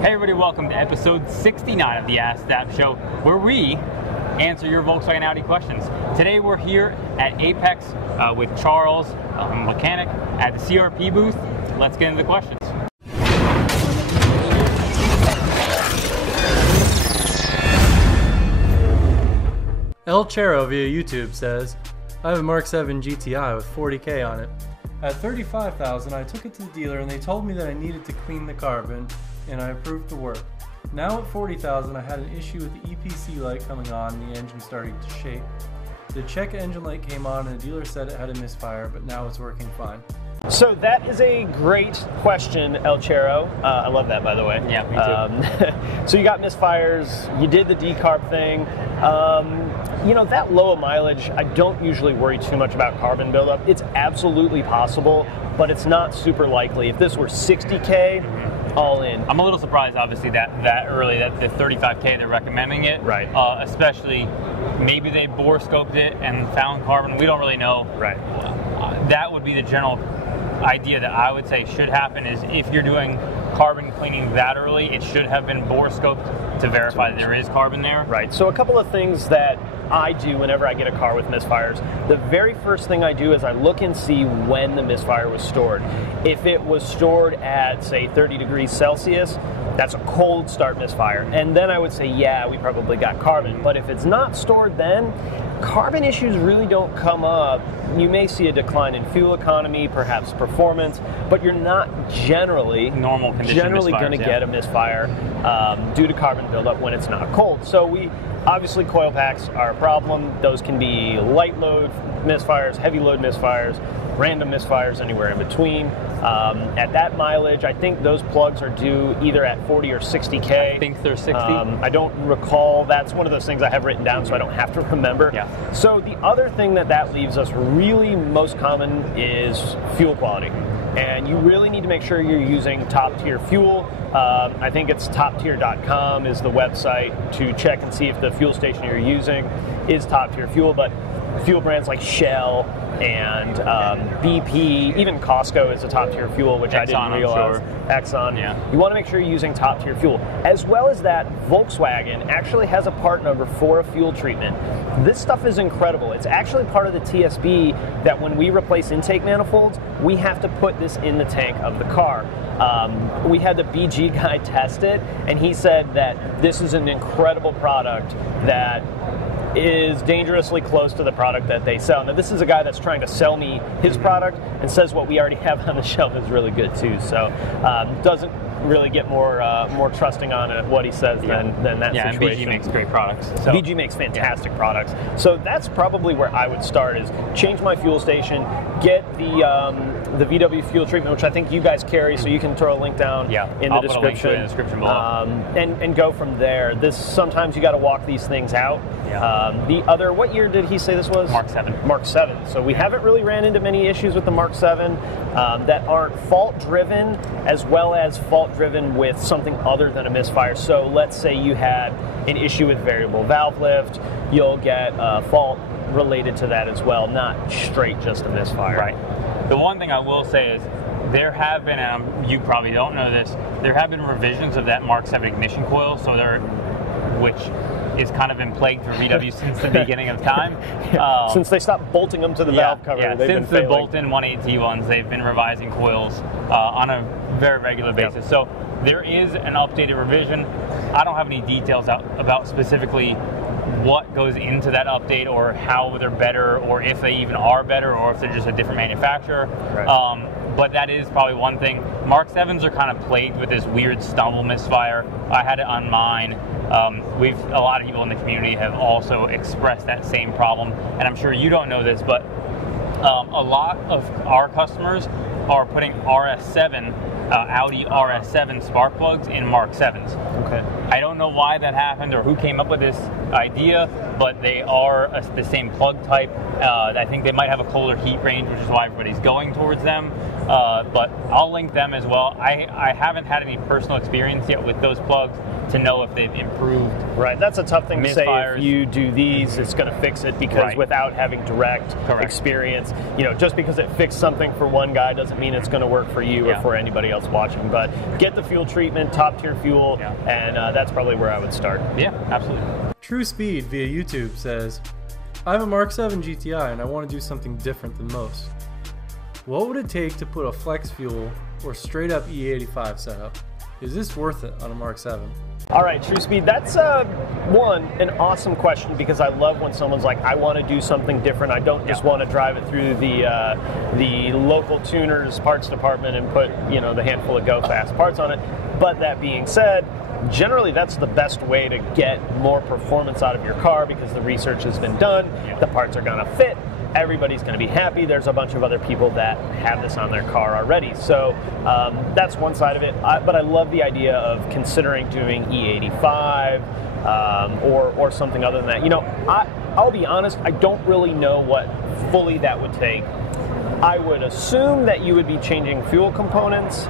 Hey everybody, welcome to episode 69 of the Askdap show, where we answer your Volkswagen Audi questions. Today we're here at Apex with Charles, a mechanic, at the CRP booth. Let's get into the questions. El Chero via YouTube says, I have a MK7 GTI with 40K on it. At $35,000, I took it to the dealer and they told me that I needed to clean the carbon, and I approved the work. Now at $40,000, I had an issue with the EPC light coming on and the engine starting to shake. The check engine light came on and the dealer said it had a misfire, but now it's working fine. So that is a great question, El Chero. I love that, by the way. Yeah, me too. So you got misfires, you did the decarb thing. You know, that low of mileage, I don't usually worry too much about carbon buildup. It's absolutely possible, but it's not super likely. If this were 60K, all in. I'm a little surprised, obviously, that early, that the 35K they're recommending it. Right. Especially, maybe they bore scoped it and found carbon. We don't really know. Right. That would be the general idea that I would say should happen, is if you're doing carbon cleaning that early, it should have been bore scoped to verify that there is carbon there. Right. So a couple of things that I do whenever I get a car with misfires. The very first thing I do is I look and see when the misfire was stored. If it was stored at, say, 30 degrees Celsius, that's a cold start misfire. And then I would say, yeah, we probably got carbon. But if it's not stored then, carbon issues really don't come up. You may see a decline in fuel economy, perhaps performance, but you're not generally going to get a misfire due to carbon buildup when it's not cold. So obviously coil packs are a problem. Those can be light load misfires, heavy load misfires, random misfires, anywhere in between. At that mileage, I think those plugs are due either at 40 or 60K. I think they're 60. I don't recall. That's one of those things I have written down so I don't have to remember. Yeah. So the other thing that leaves us really most common is fuel quality. And you really need to make sure you're using top-tier fuel. I think it's toptier.com is the website to check and see if the fuel station you're using is top-tier fuel. But fuel brands like Shell and BP, even Costco is a top-tier fuel, which I didn't realize. I'm sure. Exxon. Yeah. You want to make sure you're using top-tier fuel. As well as that, Volkswagen actually has a part number for a fuel treatment. This stuff is incredible. It's actually part of the TSB that when we replace intake manifolds, we have to put this in the tank of the car. We had the BG guy test it, and he said that this is an incredible product that is dangerously close to the product that they sell. Now, this is a guy that's trying to sell me his product and says what we already have on the shelf is really good too. So doesn't really get more trusting on it, what he says than that situation. And BG makes great products. So. BG makes fantastic products. So that's probably where I would start, is change my fuel station, get the VW fuel treatment, which I think you guys carry, so you can throw a link down in the description. In the description below. And go from there. Sometimes you got to walk these things out. The other, what year did he say this was? MK7. MK7. So we haven't really ran into many issues with the MK7 that aren't fault-driven, as well as fault-driven with something other than a misfire. So let's say you had an issue with variable valve lift, you'll get a fault related to that as well, not straight just a misfire. Right. The one thing I will say is there have been, and you probably don't know this, there have been revisions of that MK7 ignition coil, so which is kind of been plagued for VW since the beginning of time. Since they stopped bolting them to the valve cover, they've been since the bolt-in 180 ones, they've been revising coils on a very regular basis. So there is an updated revision. I don't have any details about specifically what goes into that update, or how they're better, or if they even are better, or if they're just a different manufacturer. Right. But that is probably one thing. MK7s are kind of plagued with this weird stumble misfire. I had it on mine. A lot of people in the community have also expressed that same problem, and I'm sure you don't know this, but a lot of our customers are putting RS7, Audi RS7 spark plugs in MK7s. Okay. I don't know why that happened or who came up with this idea, but they are the same plug type. I think they might have a colder heat range, which is why everybody's going towards them. But I'll link them as well. I haven't had any personal experience yet with those plugs to know if they've improved. Right, that's a tough thing to say. Misfires. If you do these, it's going to fix it, because without having direct experience, you know, just because it fixed something for one guy doesn't mean it's going to work for you or for anybody else watching. But get the fuel treatment, top tier fuel, and that's probably where I would start. Yeah, absolutely. True Speed via YouTube says, I have a Mark 7 GTI and I want to do something different than most. What would it take to put a flex fuel or straight up E85 setup? Is this worth it on a Mark 7? All right, True Speed, that's an awesome question, because I love when someone's like, I want to do something different. I don't just want to drive it through the local tuner's parts department and put, you know, the handful of go fast parts on it. But that being said, generally that's the best way to get more performance out of your car, because the research has been done, the parts are going to fit, everybody's going to be happy. There's a bunch of other people that have this on their car already. So that's one side of it. But I love the idea of considering doing E85 or something other than that. You know, I'll be honest, I don't really know what fully that would take. I would assume that you would be changing fuel components,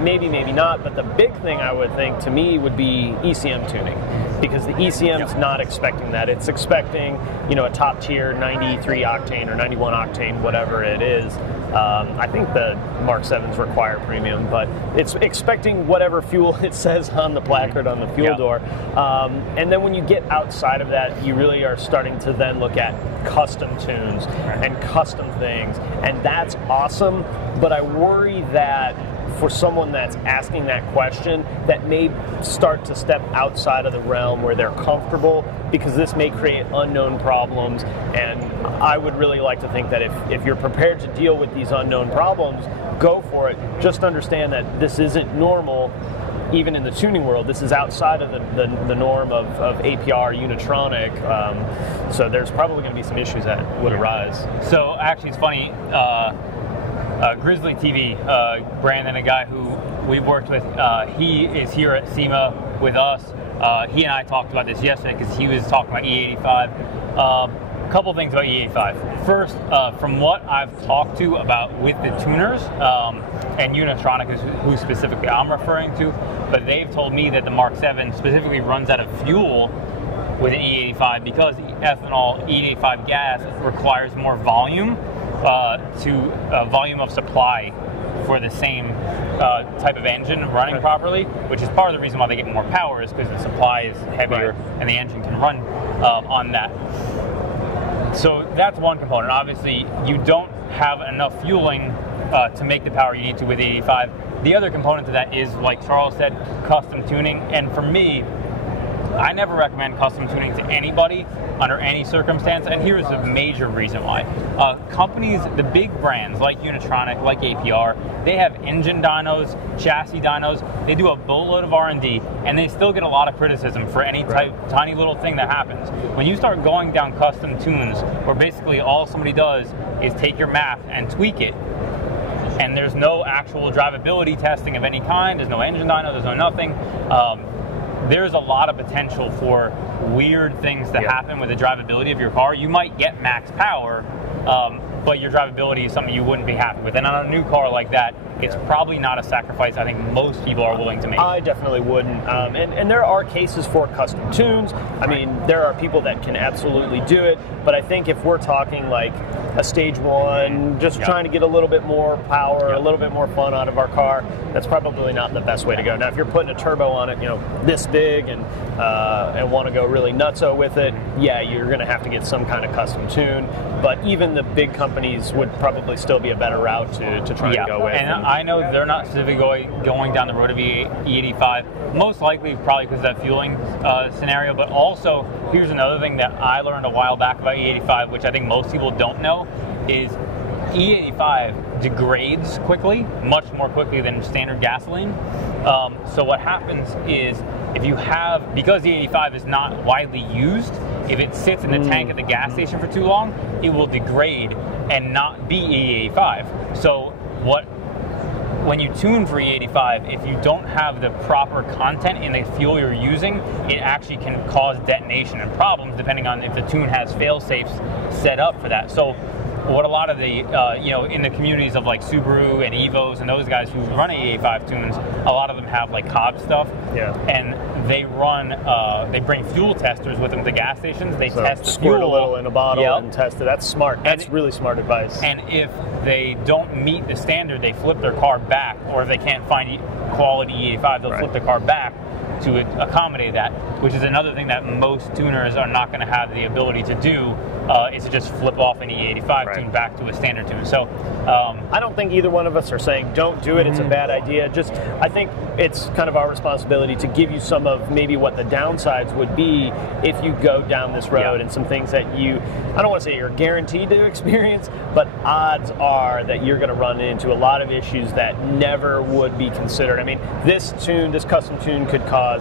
maybe, maybe not, but the big thing I would think to me would be ECM tuning, because the ECM's not expecting that. It's expecting, you know, a top tier 93 octane or 91 octane, whatever it is. I think the Mark 7s require premium, but it's expecting whatever fuel it says on the placard on the fuel door. And then when you get outside of that, you really are starting to then look at custom tunes and custom things, and that's awesome. But I worry that for someone that's asking that question, that may start to step outside of the realm where they're comfortable, because this may create unknown problems. And I would really like to think that if you're prepared to deal with these unknown problems, go for it. Just understand that this isn't normal. Even in the tuning world, this is outside of the norm of APR Unitronic, so there's probably going to be some issues that would arise. So actually, it's funny. Grizzly TV, Brandon, a guy who we've worked with, he is here at SEMA with us. He and I talked about this yesterday because he was talking about E85. A couple things about E85. First, from what I've talked to about with the tuners, and Unitronic is who specifically I'm referring to, but they've told me that the Mark 7 specifically runs out of fuel with an E85 because ethanol E85 gas requires more volume volume of supply for the same type of engine running properly, which is part of the reason why they get more power, is because the supply is heavier and the engine can run on that. So that's one component. Obviously, you don't have enough fueling to make the power you need to with the 85. The other component to that is, like Charles said, custom tuning. And for me, I never recommend custom tuning to anybody under any circumstance, and here's a major reason why. Companies, the big brands like Unitronic, like APR, they have engine dynos, chassis dynos, they do a boatload of R&D, and they still get a lot of criticism for any tiny little thing that happens. When you start going down custom tunes, where basically all somebody does is take your map and tweak it, and there's no actual drivability testing of any kind, there's no engine dyno, there's no nothing, there's a lot of potential for weird things to happen with the drivability of your car. You might get max power, but your drivability is something you wouldn't be happy with. And on a new car like that, it's probably not a sacrifice I think most people are willing to make. I definitely wouldn't. And there are cases for custom tunes. I mean, there are people that can absolutely do it, but I think if we're talking like a stage one, just trying to get a little bit more power, a little bit more fun out of our car, that's probably not the best way to go. Now, if you're putting a turbo on it, you know, this big and want to go really nutso with it, yeah, you're going to have to get some kind of custom tune. But even the big companies would probably still be a better route to try to go with. And I know they're not specifically going down the road of E85, most likely probably because of that fueling scenario, but also here's another thing that I learned a while back about E85, which I think most people don't know, is E85 degrades quickly, much more quickly than standard gasoline. So what happens is, if you have, because E85 is not widely used, if it sits in the tank at the gas station for too long, it will degrade and not be E85. So what when you tune for E85, if you don't have the proper content in the fuel you're using, it actually can cause detonation and problems depending on if the tune has fail-safes set up for that. So what a lot of the, in the communities of like Subaru and Evos and those guys who run E85 tunes, a lot of them have like Cobb stuff. Yeah. And they run, they bring fuel testers with them to gas stations. They test the squirt fuel. a little in a bottle and test it. That's smart. That's really smart advice. And if they don't meet the standard, they flip their car back. Or if they can't find quality E85, they'll flip the car back to accommodate that, which is another thing that most tuners are not going to have the ability to do, is to just flip off an E85 tune back to a standard tune. So I don't think either one of us are saying don't do it, it's a bad idea. Just, I think it's kind of our responsibility to give you some of maybe what the downsides would be if you go down this road, and some things that I don't want to say you're guaranteed to experience, but odds are that you're going to run into a lot of issues that never would be considered. I mean, this custom tune could cause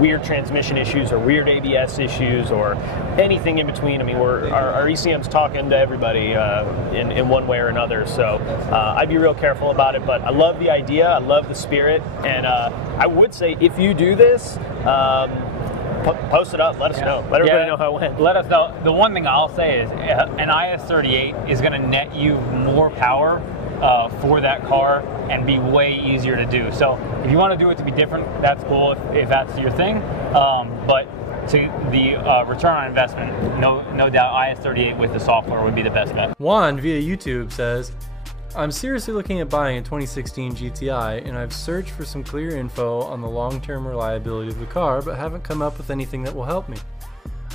weird transmission issues or weird ABS issues or anything in between. I mean, our ECM's talking to everybody in one way or another, so I'd be real careful about it, but I love the idea, I love the spirit, and I would say if you do this, post it up, let us know. Let everybody know how it went. Let us know. The one thing I'll say is an IS38 is going to net you more power for that car and be way easier to do. So if you want to do it to be different, that's cool if that's your thing. But to the return on investment, no doubt IS38 with the software would be the best bet. Juan via YouTube says, I'm seriously looking at buying a 2016 GTI, and I've searched for some clear info on the long-term reliability of the car, but haven't come up with anything that will help me.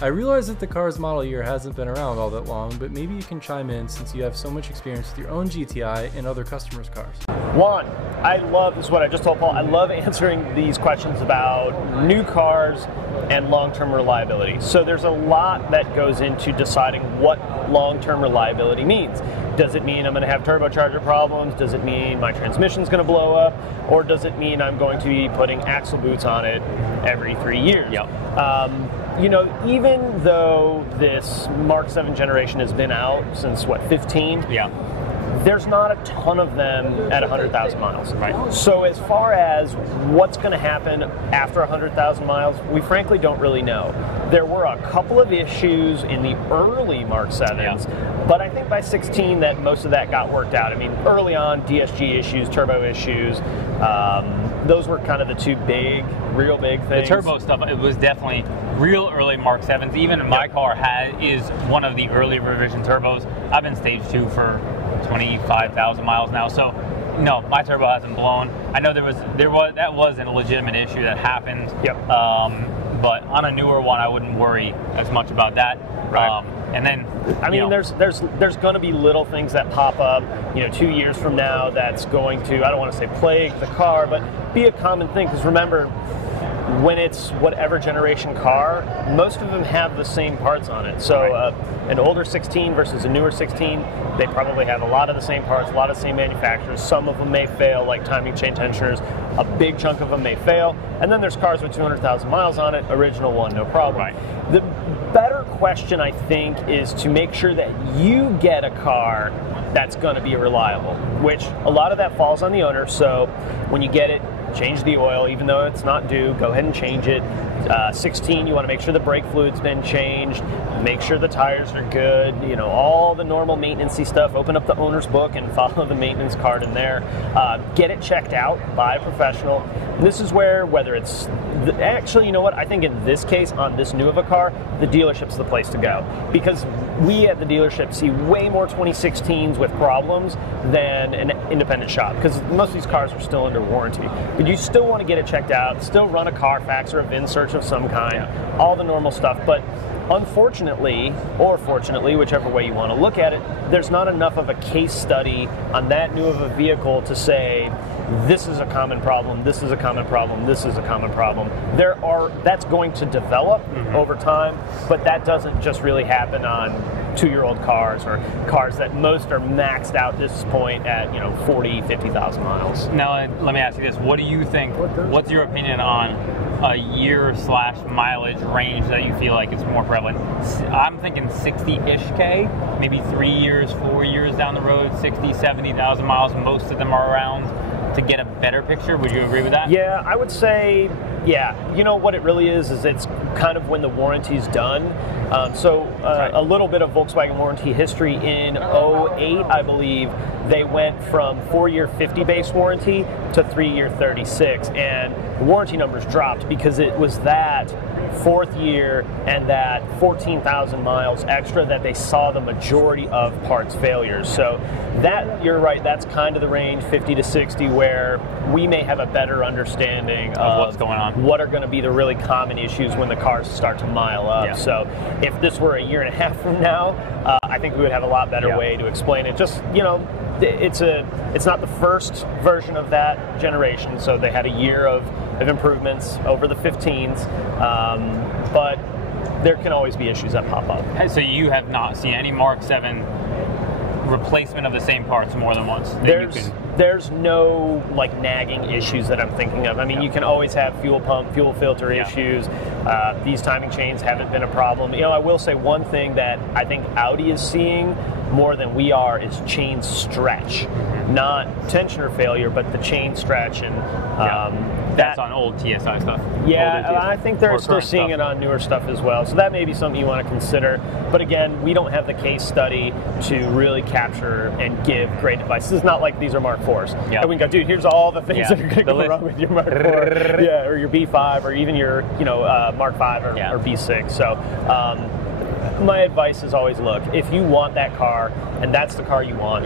I realize that the car's model year hasn't been around all that long, but maybe you can chime in since you have so much experience with your own GTI and other customers' cars. Juan, this is what I just told Paul, I love answering these questions about new cars and long-term reliability. So there's a lot that goes into deciding what long-term reliability means. Does it mean I'm going to have turbocharger problems? Does it mean my transmission's going to blow up? Or does it mean I'm going to be putting axle boots on it every 3 years? Yep. Even though this Mark 7 generation has been out since, 15? Yeah. There's not a ton of them at 100,000 miles. Right. So as far as what's going to happen after 100,000 miles, we frankly don't really know. There were a couple of issues in the early Mark 7s, but I think by 16 that most of that got worked out. I mean, early on, DSG issues, turbo issues, those were kind of the two real big things. The turbo stuff, it was definitely real early Mark 7s. Even my car is one of the early revision turbos. I've been stage 2 for 25,000 miles now, so no, my turbo hasn't blown. I know that was a legitimate issue that happened. Yep. But on a newer one, I wouldn't worry as much about that. Right. And then, I mean, there's going to be little things that pop up, 2 years from now that's going to, I don't want to say plague the car, but be a common thing. Because remember, when it's whatever generation car, most of them have the same parts on it. So an older 16 versus a newer 16, they probably have a lot of the same parts, a lot of the same manufacturers. Some of them may fail, like timing chain tensioners. A big chunk of them may fail. And then there's cars with 200,000 miles on it, original one, no problem. Right. The better question, I think, is to make sure that you get a car that's going to be reliable, which a lot of that falls on the owner. So when you get it, change the oil, even though it's not due, go ahead and change it. 16, you want to make sure the brake fluid's been changed, make sure the tires are good, all the normal maintenance-y stuff. Open up the owner's book and follow the maintenance card in there. Get it checked out by a professional. And this is where, whether it's, actually, you know what, I think in this case, on this new of a car, the dealership's the place to go. Because we at the dealership see way more 2016s with problems than an independent shop, because most of these cars are still under warranty. But you still want to get it checked out, still run a Carfax or a VIN search of some kind, all the normal stuff. But unfortunately, or fortunately, whichever way you want to look at it, there's not enough of a case study on that new of a vehicle to say, this is a common problem, this is a common problem, this is a common problem. That's going to develop over time, but that doesn't just really happen on 2-year-old cars or cars that most are maxed out at this point at 40, 50,000 miles. Now, let me ask you this. What do you think, what's your opinion on a year/mileage range that you feel like is more prevalent? I'm thinking 60-ish K, maybe 3 years, 4 years down the road, 60, 70,000 miles. Most of them are around to get a better picture. Would you agree with that? Yeah, I would say, yeah. You know what it really is it's kind of when the warranty's done. A little bit of Volkswagen warranty history in 08, I believe, they went from 4-year 50 base warranty to 3-year 36, and the warranty numbers dropped because it was that 4th year and that 14,000 miles extra that they saw the majority of parts failures. So that, you're right, that's kind of the range, 50 to 60, where we may have a better understanding of what's going on, what are going to be the really common issues when the cars start to mile up. Yeah. So if this were a year and a half from now, I think we would have a lot better way to explain it. Just, you know, it's not the first version of that generation, so they had a year of improvements over the 15s, but there can always be issues that pop up. So you have not seen any Mark 7 replacement of the same parts more than once? There's no like nagging issues that I'm thinking of. I mean, you can always have fuel pump, fuel filter issues. These timing chains haven't been a problem. You know, I will say one thing that I think Audi is seeing more than we are is chain stretch. Not tensioner failure, but the chain stretch. And that's on old TSI stuff. Yeah, I think they're still seeing it on newer stuff as well. So that may be something you want to consider. But again, we don't have the case study to really capture and give great advice. This is not like these are Mark 4s. And we can go, dude, here's all the things that are going to go wrong with your Mark 4. Or your B5, or even your Mark 5 or B6. So my advice is always, look, if you want that car, and that's the car you want,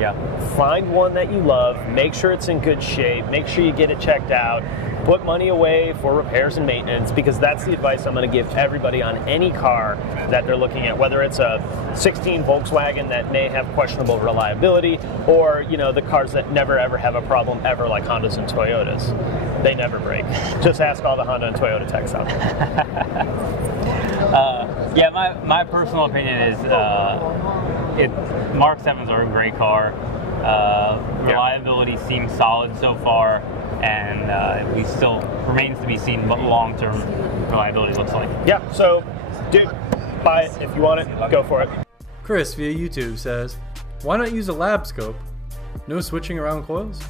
find one that you love, make sure it's in good shape, make sure you get it checked out, put money away for repairs and maintenance, because that's the advice I'm going to give everybody on any car that they're looking at, whether it's a 16 Volkswagen that may have questionable reliability, or, you know, the cars that never ever have a problem ever, like Hondas and Toyotas. They never break. Just ask all the Honda and Toyota techs out there. My personal opinion is Mark 7s are a great car. Reliability seems solid so far, and we still remains to be seen what long-term reliability looks like. Yeah, so, dude, buy it. If you want it, go for it. Chris via YouTube says, why not use a Labscope? No switching around coils?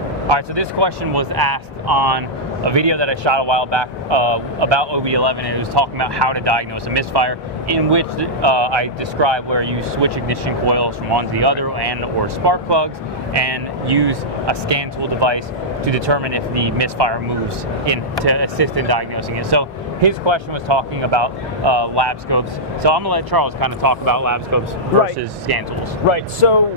Alright, so this question was asked on a video that I shot a while back about OBDeleven, and it was talking about how to diagnose a misfire, in which I describe where you switch ignition coils from one to the other or spark plugs, and use a scan tool device to determine if the misfire moves in to assist in diagnosing it. So his question was talking about Labscopes. So I'm going to let Charles kind of talk about Labscopes versus scan tools. Right, so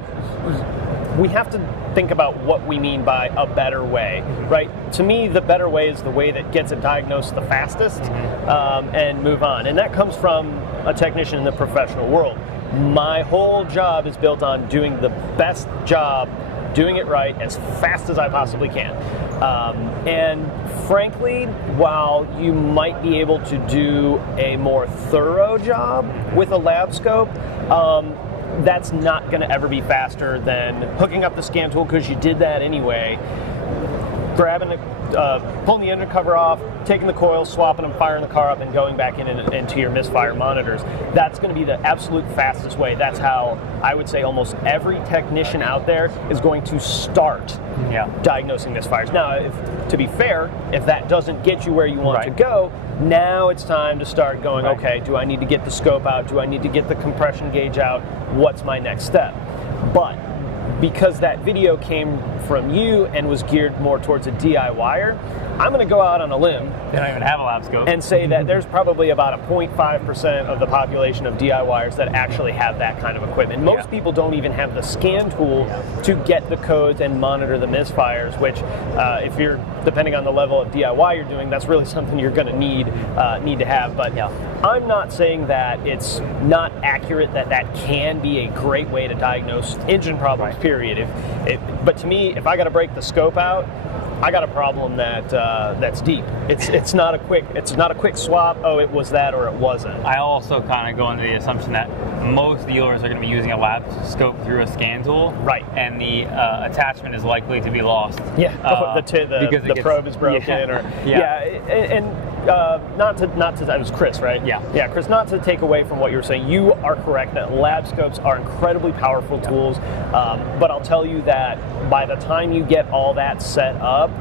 we have to think about what we mean by a better way, right? To me, the better way is the way that gets it diagnosed the fastest and move on. And that comes from a technician in the professional world. My whole job is built on doing the best job, doing it right as fast as I possibly can. And frankly, while you might be able to do a more thorough job with a Labscope, that's not going to ever be faster than hooking up the scan tool, because you did that anyway, grabbing pulling the engine cover off, taking the coils, swapping them, firing the car up, and going back into your misfire monitors. That's going to be the absolute fastest way. That's how I would say almost every technician out there is going to start diagnosing misfires. Now, to be fair, if that doesn't get you where you want to go, now it's time to start going, okay, do I need to get the scope out? Do I need to get the compression gauge out? What's my next step? But because that video came from you and was geared more towards a DIYer, I'm going to go out on a limb. They don't even have a Labscope. And say that there's probably about a 0.5% of the population of DIYers that actually have that kind of equipment. Most people don't even have the scan tool to get the codes and monitor the misfires, which if you're, depending on the level of DIY you're doing, that's really something you're going to need to have. But I'm not saying that it's not accurate, that can be a great way to diagnose engine problems, period. But to me, if I got to break the scope out, I got a problem that's deep. It's not a quick swap. Oh, it was that or it wasn't. I also kind of go into the assumption that most dealers are going to be using a Labscope through a scan tool. Right. And the attachment is likely to be lost. Yeah, the probe is broken. Not to that was Chris, right? Yeah, Chris, not to take away from what you were saying, you are correct that Labscopes are incredibly powerful tools, but I'll tell you that by the time you get all that set up,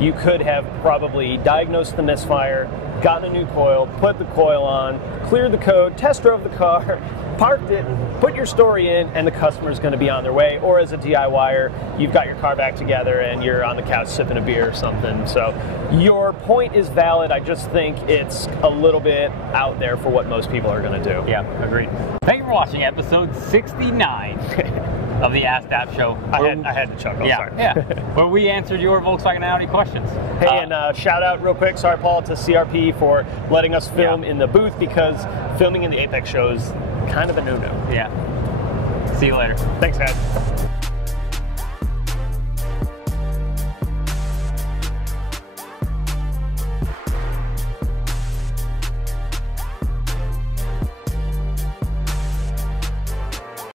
you could have probably diagnosed the misfire, gotten a new coil, put the coil on, cleared the code, test drove the car, parked it, put your story in, and the customer's going to be on their way. Or as a DIYer, you've got your car back together and you're on the couch sipping a beer or something. So your point is valid. I just think it's a little bit out there for what most people are going to do. Yeah, agreed. Thank you for watching episode 69 of the Askdap show. I had to chuckle. Yeah, sorry. yeah. Where we answered your Volkswagen and Audi questions. Hey, and shout out real quick, sorry Paul, to CRP for letting us film in the booth, because filming in the Apex show is kind of a no-no. Yeah. See you later. Thanks, guys.